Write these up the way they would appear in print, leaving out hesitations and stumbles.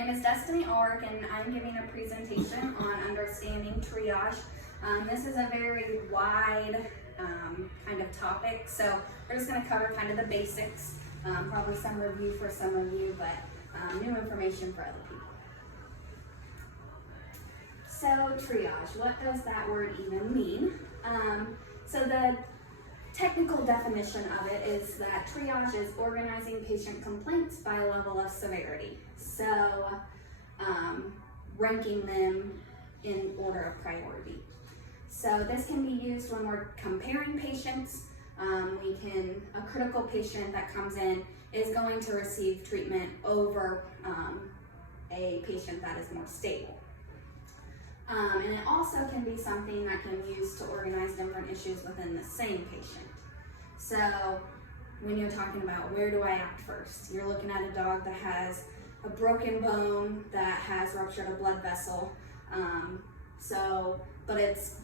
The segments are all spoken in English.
name is Destiny Org, and I'm giving a presentation on understanding triage. This is a very wide kind of topic, so we're just going to cover kind of the basics, probably some review for some of you, but new information for other people. So triage, what does that word even mean? So the technical definition of it is that triage is organizing patient complaints by level of severity. So ranking them in order of priority. So this can be used when we're comparing patients. A critical patient that comes in is going to receive treatment over a patient that is more stable. And it also can be something that can be used to organize different issues within the same patient. So when you're talking about where do I act first, you're looking at a dog that has a broken bone, that has ruptured a blood vessel, but its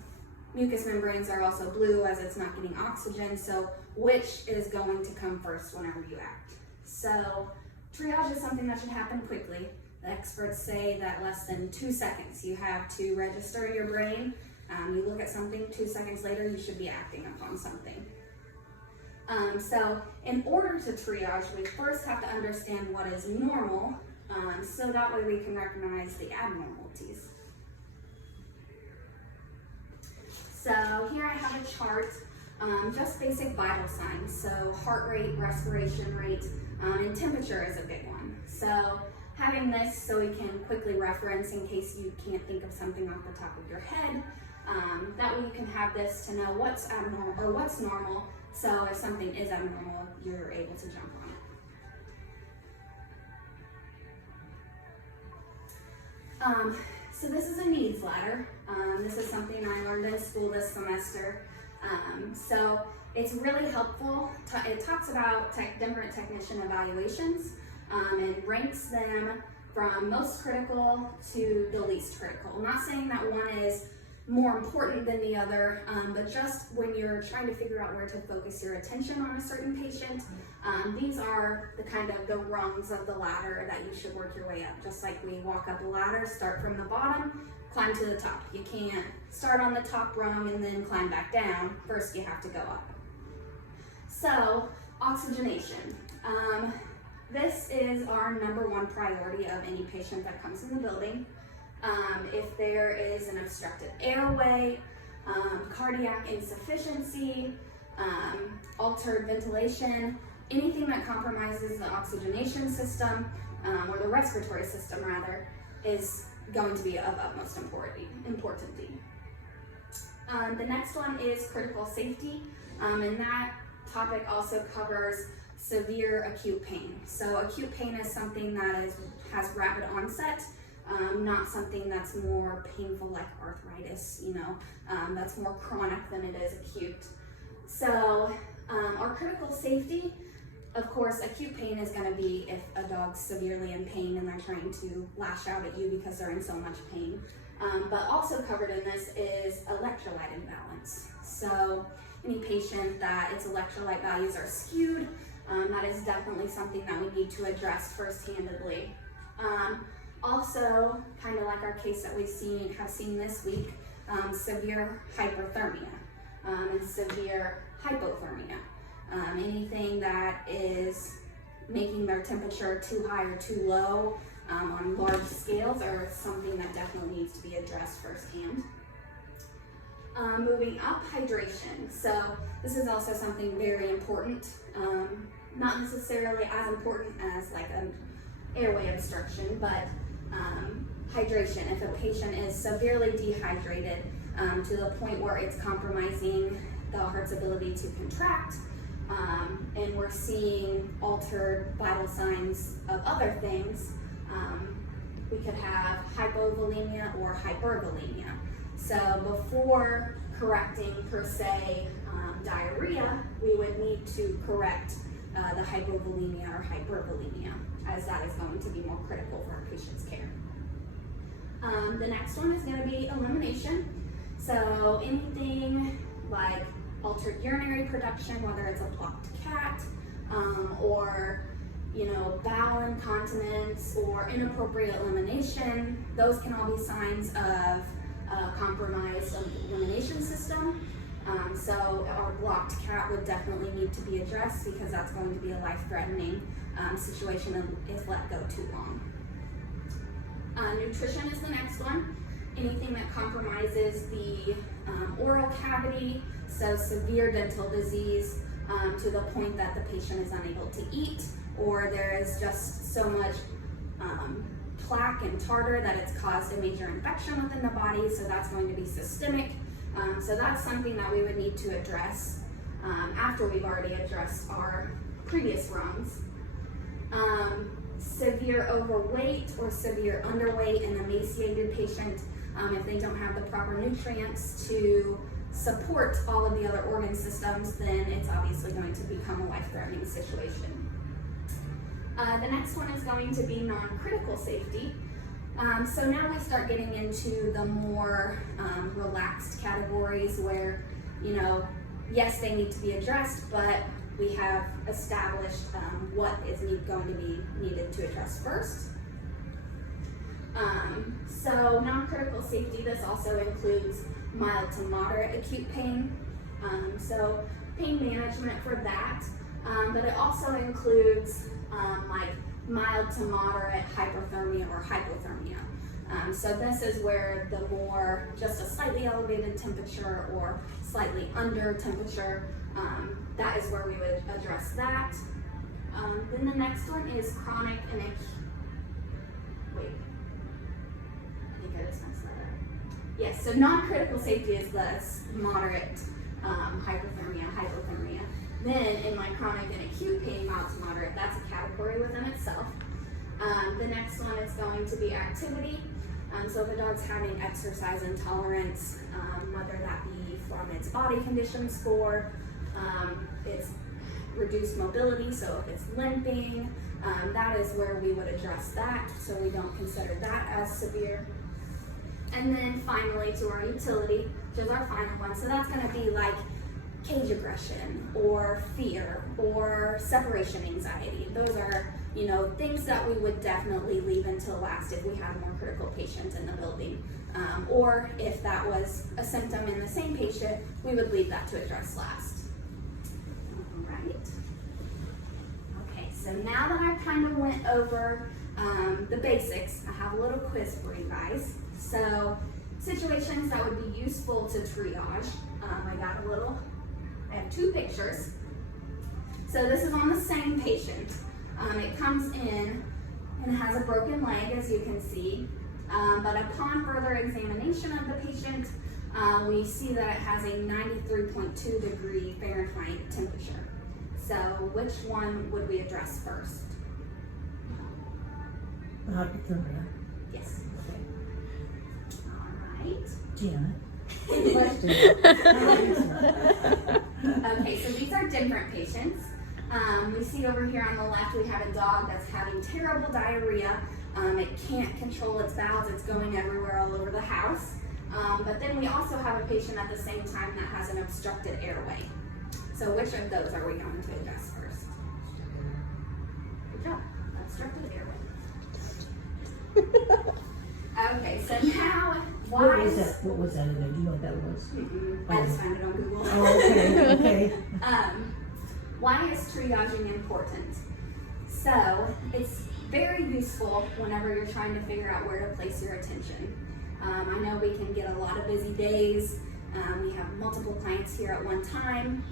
mucous membranes are also blue as it's not getting oxygen, so which is going to come first whenever you act? So triage is something that should happen quickly. The experts say that less than 2 seconds you have to register in your brain. You look at something, 2 seconds later you should be acting upon something. So in order to triage, we first have to understand what is normal, so that way we can recognize the abnormalities. So here I have a chart, just basic vital signs. So heart rate, respiration rate, and temperature is a big one. So having this so we can quickly reference in case you can't think of something off the top of your head. That way you can have this to know what's abnormal or what's normal. So if something is abnormal, you're able to jump on it. So this is a needs ladder. This is something I learned in school this semester. So it's really helpful. It talks about different technician evaluations and ranks them from most critical to the least critical. I'm not saying that one is more important than the other, but just when you're trying to figure out where to focus your attention on a certain patient, these are the rungs of the ladder that you should work your way up. Just like we walk up a ladder, start from the bottom, climb to the top. You can't start on the top rung and then climb back down. First you have to go up. So oxygenation. This is our #1 priority of any patient that comes in the building. If there is an obstructed airway, cardiac insufficiency, altered ventilation, anything that compromises the oxygenation system, or the respiratory system rather, is going to be of utmost importance. The next one is critical safety, and that topic also covers severe acute pain. So acute pain is something that has rapid onset, not something that's more painful like arthritis, that's more chronic than it is acute. So our critical safety, of course, acute pain is going to be if a dog's severely in pain and they're trying to lash out at you because they're in so much pain. But also covered in this is electrolyte imbalance. So any patient that its electrolyte values are skewed, that is definitely something that we need to address first-handedly. Also, kind of like our case that we have seen this week, severe hyperthermia and severe hypothermia. Anything that is making their temperature too high or too low on large scales are something that definitely needs to be addressed firsthand. Moving up, hydration. So this is also something very important, not necessarily as important as like an airway obstruction, but hydration. If a patient is severely dehydrated to the point where it's compromising the heart's ability to contract, and we're seeing altered vital signs of other things, we could have hypovolemia or hypervolemia. So before correcting per se diarrhea, we would need to correct the hypovolemia or hypervolemia, as that is going to be more critical for our patient's care. The next one is going to be elimination. So anything like altered urinary production, whether it's a blocked cat or bowel incontinence or inappropriate elimination. Those can all be signs of a compromised elimination system. So our blocked cat would definitely need to be addressed because that's going to be a life-threatening situation if let go too long. Nutrition is the next one. Anything that compromises the oral cavity, so severe dental disease to the point that the patient is unable to eat, or there is just so much plaque and tartar that it's caused a major infection within the body, so that's going to be systemic. So that's something that we would need to address after we've already addressed our previous rungs. Severe overweight or severe underweight in an emaciated patient, if they don't have the proper nutrients to support all of the other organ systems, then it's obviously going to become a life-threatening situation. The next one is going to be non-critical safety. So now we start getting into the more relaxed categories where, yes, they need to be addressed, but we have established what is going to be needed to address first. So non-critical safety, this also includes mild to moderate acute pain. So pain management for that, but it also includes like mild to moderate hyperthermia or hypothermia. So this is where the more just a slightly elevated temperature or slightly under temperature, that is where we would address that. Then the next one is chronic and wait, I think I just messed that up. Yes, so non-critical safety is the moderate hyperthermia, hypothermia. Then in my chronic and acute pain, mild to moderate, that's a category within itself. The next one is going to be activity. So if a dog's having exercise intolerance, whether that be from its body condition score, its reduced mobility, so if it's limping, that is where we would address that, so we don't consider that as severe. And then finally to our utility, which is our final one, so that's going to be like cage aggression or fear or separation anxiety. Those are, things that we would definitely leave until last if we had a more critical patient in the building. Or if that was a symptom in the same patient, we would leave that to address last. All right. Okay, so now that I've kind of went over the basics, I have a little quiz for you guys. So situations that would be useful to triage, I have two pictures. So this is on the same patient. It comes in and has a broken leg, as you can see. But upon further examination of the patient, we see that it has a 93.2 degree Fahrenheit temperature. So which one would we address first? Hypothermia. Yes. Okay. All right. Janet. Good question. Okay, so these are different patients. We see over here on the left, we have a dog that's having terrible diarrhea. It can't control its bowels, it's going everywhere all over the house. But then we also have a patient at the same time that has an obstructed airway. So which of those are we going to address first? Good job, obstructed airway. Okay, so now, What was that again? Do you know what that was? I just found it on Google. Oh, okay. Why is triaging important? So it's very useful whenever you're trying to figure out where to place your attention. I know we can get a lot of busy days. We have multiple clients here at one time.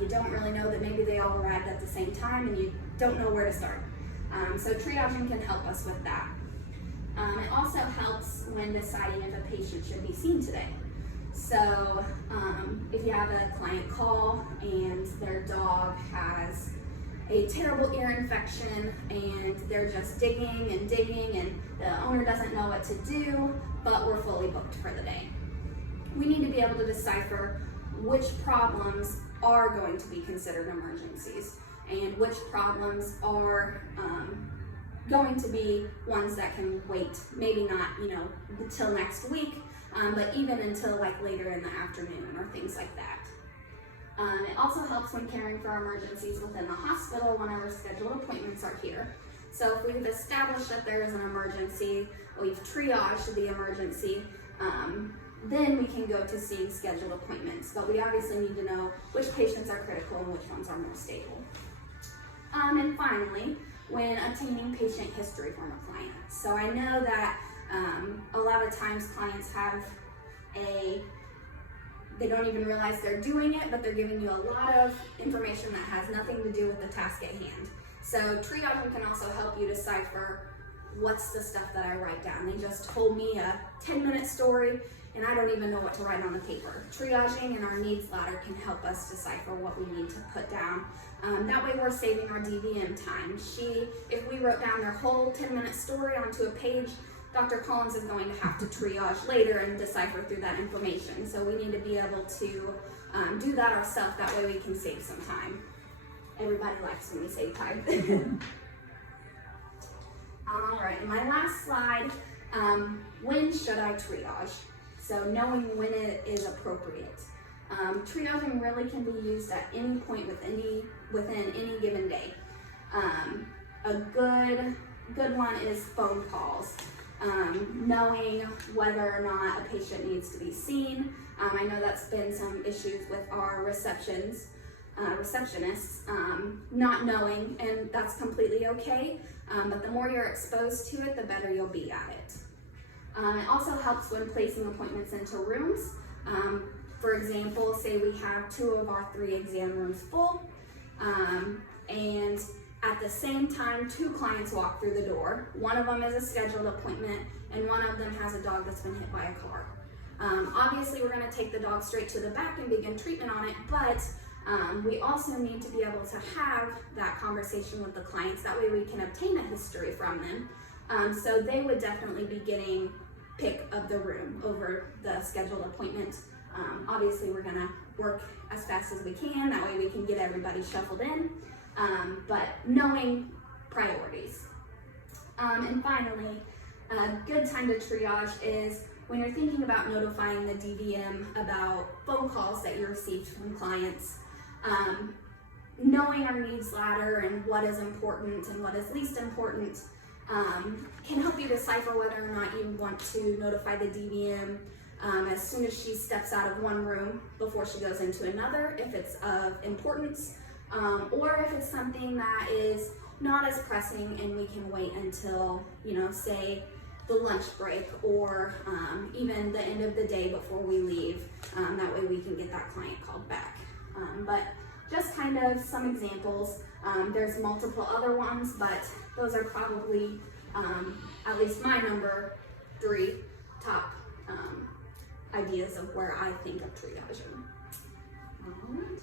You don't really know that maybe they all arrived at the same time and you don't know where to start. So triaging can help us with that. It also helps when deciding if a patient should be seen today. So if you have a client call and their dog has a terrible ear infection and they're just digging and the owner doesn't know what to do, but we're fully booked for the day. We need to be able to decipher which problems are going to be considered emergencies and which problems are going to be ones that can wait, maybe not, until next week, but even until like later in the afternoon or things like that. It also helps when caring for emergencies within the hospital whenever scheduled appointments are here. So if we've established that there is an emergency, we've triaged the emergency, then we can go to seeing scheduled appointments. But we obviously need to know which patients are critical and which ones are more stable. And finally, when obtaining patient history from a client. So I know that a lot of times clients have they don't even realize they're doing it, but they're giving you a lot of information that has nothing to do with the task at hand. So triaging can also help you decipher what's the stuff that I write down. They just told me a 10-minute story and I don't even know what to write on the paper. Triaging and our needs ladder can help us decipher what we need to put down. That way we're saving our DVM time. If we wrote down their whole 10-minute story onto a page, Dr. Collins is going to have to triage later and decipher through that information. So we need to be able to do that ourselves. That way we can save some time. Everybody likes when we save time. All right, and my last slide, when should I triage? So knowing when it is appropriate. Triaging really can be used at any point within any given day. A good one is phone calls. Knowing whether or not a patient needs to be seen. I know that's been some issues with our receptionists, not knowing, and that's completely okay. But the more you're exposed to it, the better you'll be at it. It also helps when placing appointments into rooms. For example, say we have 2 of our 3 exam rooms full, and at the same time, 2 clients walk through the door. One of them is a scheduled appointment, and one of them has a dog that's been hit by a car. Obviously, we're going to take the dog straight to the back and begin treatment on it, but we also need to be able to have that conversation with the clients. That way we can obtain a history from them. So they would definitely be getting pick of the room over the scheduled appointment. Obviously, we're going to work as fast as we can. That way we can get everybody shuffled in. But knowing priorities. And finally, a good time to triage is when you're thinking about notifying the DVM about phone calls that you received from clients. Knowing our needs ladder and what is important and what is least important can help you decipher whether or not you want to notify the DVM as soon as she steps out of one room before she goes into another, if it's of importance. Or if it's something that is not as pressing and we can wait until, say the lunch break or even the end of the day before we leave. That way we can get that client called back. But just kind of some examples. There's multiple other ones, but those are probably at least my number 3 top ideas of where I think of triaging. All right.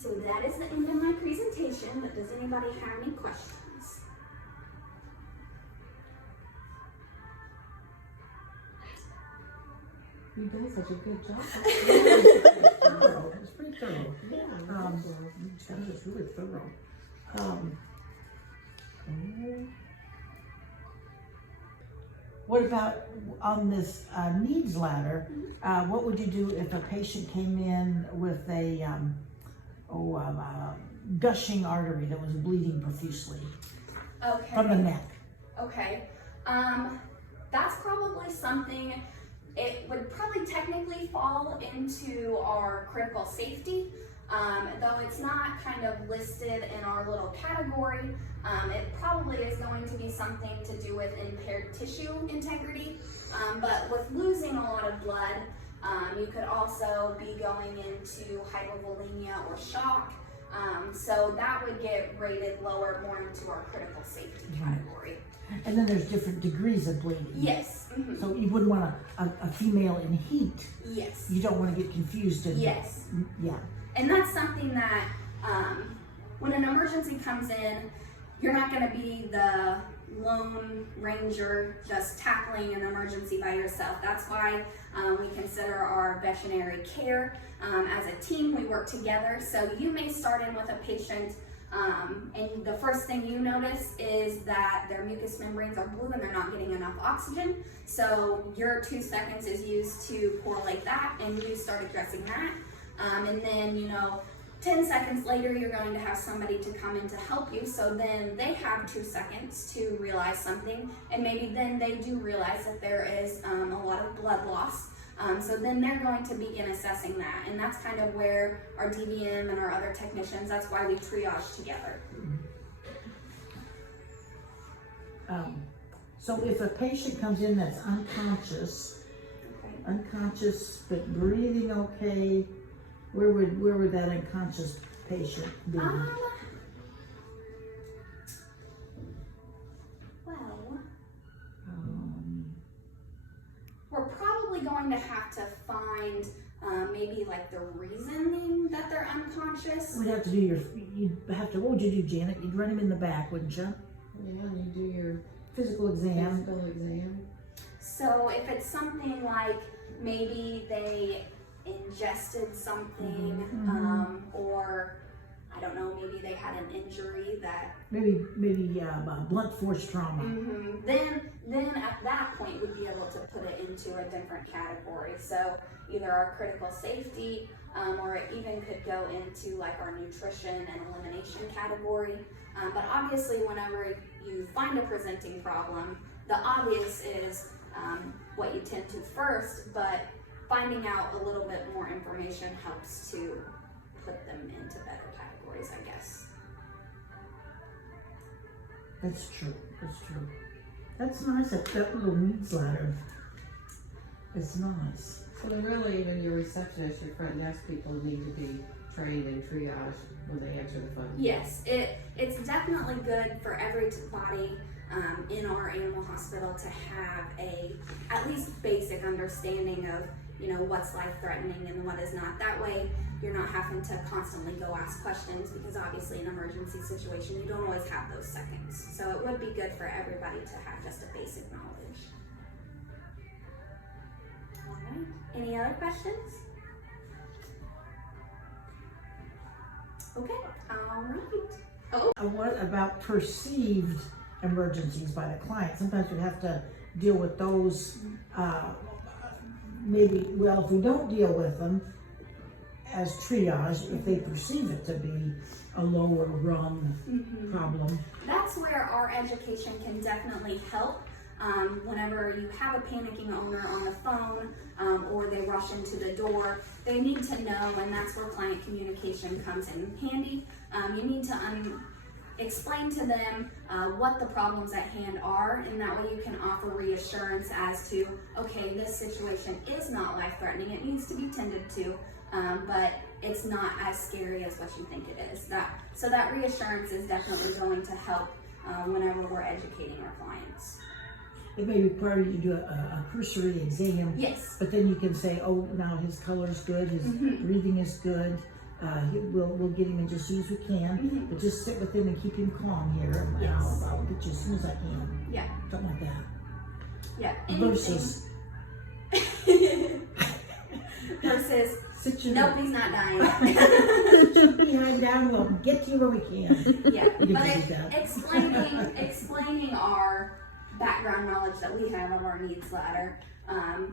So that is the end of my presentation, but does anybody have any questions? You did such a good job. It's pretty thorough. Yeah, That was really thorough. What about on this needs ladder? What would you do if a patient came in with a gushing artery that was bleeding profusely from the neck? Okay. That's probably something, it would probably technically fall into our critical safety, though it's not kind of listed in our little category. It probably is going to be something to do with impaired tissue integrity, but with losing a lot of blood, you could also be going into hypovolemia or shock. So that would get rated lower, more into our critical safety category. And then there's different degrees of bleeding. Yes. Mm-hmm. So you wouldn't want a female in heat. Yes. You don't want to get confused. Yes. Yeah. And that's something that when an emergency comes in, you're not going to be the lone ranger just tackling an emergency by yourself. That's why we consider our veterinary care. As a team, we work together. So you may start in with a patient and the first thing you notice is that their mucous membranes are blue and they're not getting enough oxygen. So your 2 seconds is used to correlate that and you start addressing that. And then, 10 seconds later, you're going to have somebody to come in to help you. So then they have 2 seconds to realize something. And maybe then they do realize that there is a lot of blood loss. So then they're going to begin assessing that. And that's kind of where our DVM and our other technicians, that's why we triage together. So if a patient comes in that's unconscious, but breathing okay, where would that unconscious patient be? We're probably going to have to find maybe like the reasoning that they're unconscious. We'd have to do what would you do, Janet? You'd run him in the back, wouldn't you? Yeah, and you do your physical exam. So if it's something like maybe they ingested something, or I don't know, maybe they had an injury that maybe blunt force trauma. Then at that point we'd be able to put it into a different category. So either our critical safety, or it even could go into like our nutrition and elimination category. But obviously whenever you find a presenting problem, the obvious is what you tend to first, but finding out a little bit more information helps to put them into better categories, I guess. That's true. That's nice. That little needs ladder is nice. So then really, even your receptionist, your front desk people need to be trained in triage when they answer the phone. Yes, it's definitely good for everybody in our animal hospital to have a at least basic understanding of what's life-threatening and what is not. That way you're not having to constantly go ask questions, because obviously in an emergency situation you don't always have those seconds. So it would be good for everybody to have just a basic knowledge. All right, any other questions? Okay, all right. What about perceived emergencies by the client? Sometimes we have to deal with those. If we don't deal with them as triage, if they perceive it to be a lower rung problem. That's where our education can definitely help. Whenever you have a panicking owner on the phone, or they rush into the door, they need to know, and that's where client communication comes in handy. You need to explain to them what the problems at hand are, and that way you can offer reassurance as to, okay, this situation is not life-threatening, it needs to be tended to, but it's not as scary as what you think it is. So that reassurance is definitely going to help whenever we're educating our clients. It may require you to do a cursory exam. Yes. But then you can say, oh, now his color's good, his breathing is good. We'll get him in just as soon as we can, but just sit with him and keep him calm here. Yes. I'll get you as soon as I can. Yeah. Something like that. Yeah. Versus. Nope, he's not dying. Sit your behind down. We'll get to you when we can. Yeah. But explaining our background knowledge that we have of our needs ladder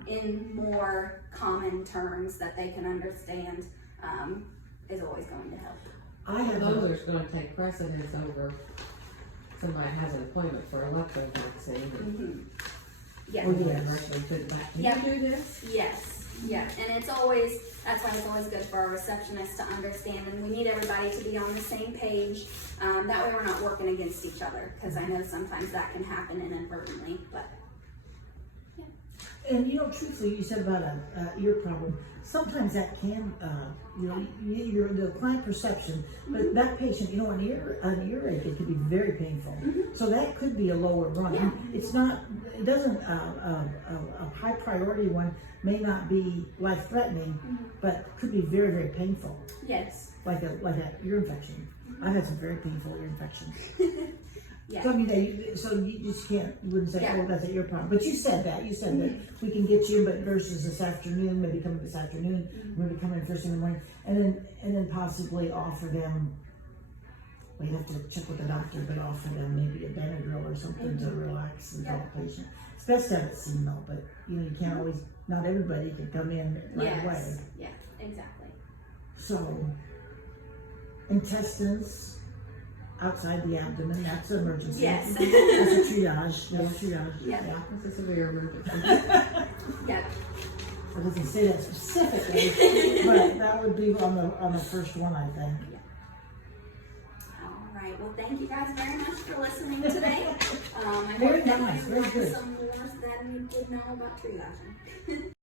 in more common terms that they can understand is always going to help. Those are going to take precedence over somebody has an appointment for a electro vaccine. Yeah. Or actually put back. Can you do this? Yes. Yeah, and that's why it's always good for our receptionists to understand, and we need everybody to be on the same page. That way we're not working against each other, because I know sometimes that can happen inadvertently, but yeah. And truthfully, you said about an ear problem. Sometimes that can, you're the client perception, but that patient, an earache, it could be very painful. So that could be a lower run. Yeah. It doesn't, a high priority one may not be life-threatening, but could be very, very painful. Yes. Like an ear infection. I've had some very painful ear infections. Yeah. So you just you wouldn't say, oh, that's an ear problem. But you said that we can get you, but versus this afternoon, maybe come in this afternoon, maybe come in first thing in the morning, and then possibly offer them, we'd have to check with the doctor, but offer them maybe a Benadryl or something to relax and help the patient. It's best to have it seen though, but you can't always, not everybody can come in right away. Yeah, exactly. So, intestines outside the abdomen, that's an emergency. Yes. That's a triage. That's a triage. Yep. Yeah. This is a severe emergency. Yep. I doesn't say that specifically, but that would be on the first one, I think. All right. Well, thank you guys very much for listening today. I Very hope that nice, you very learned good. some more than you did know about triaging.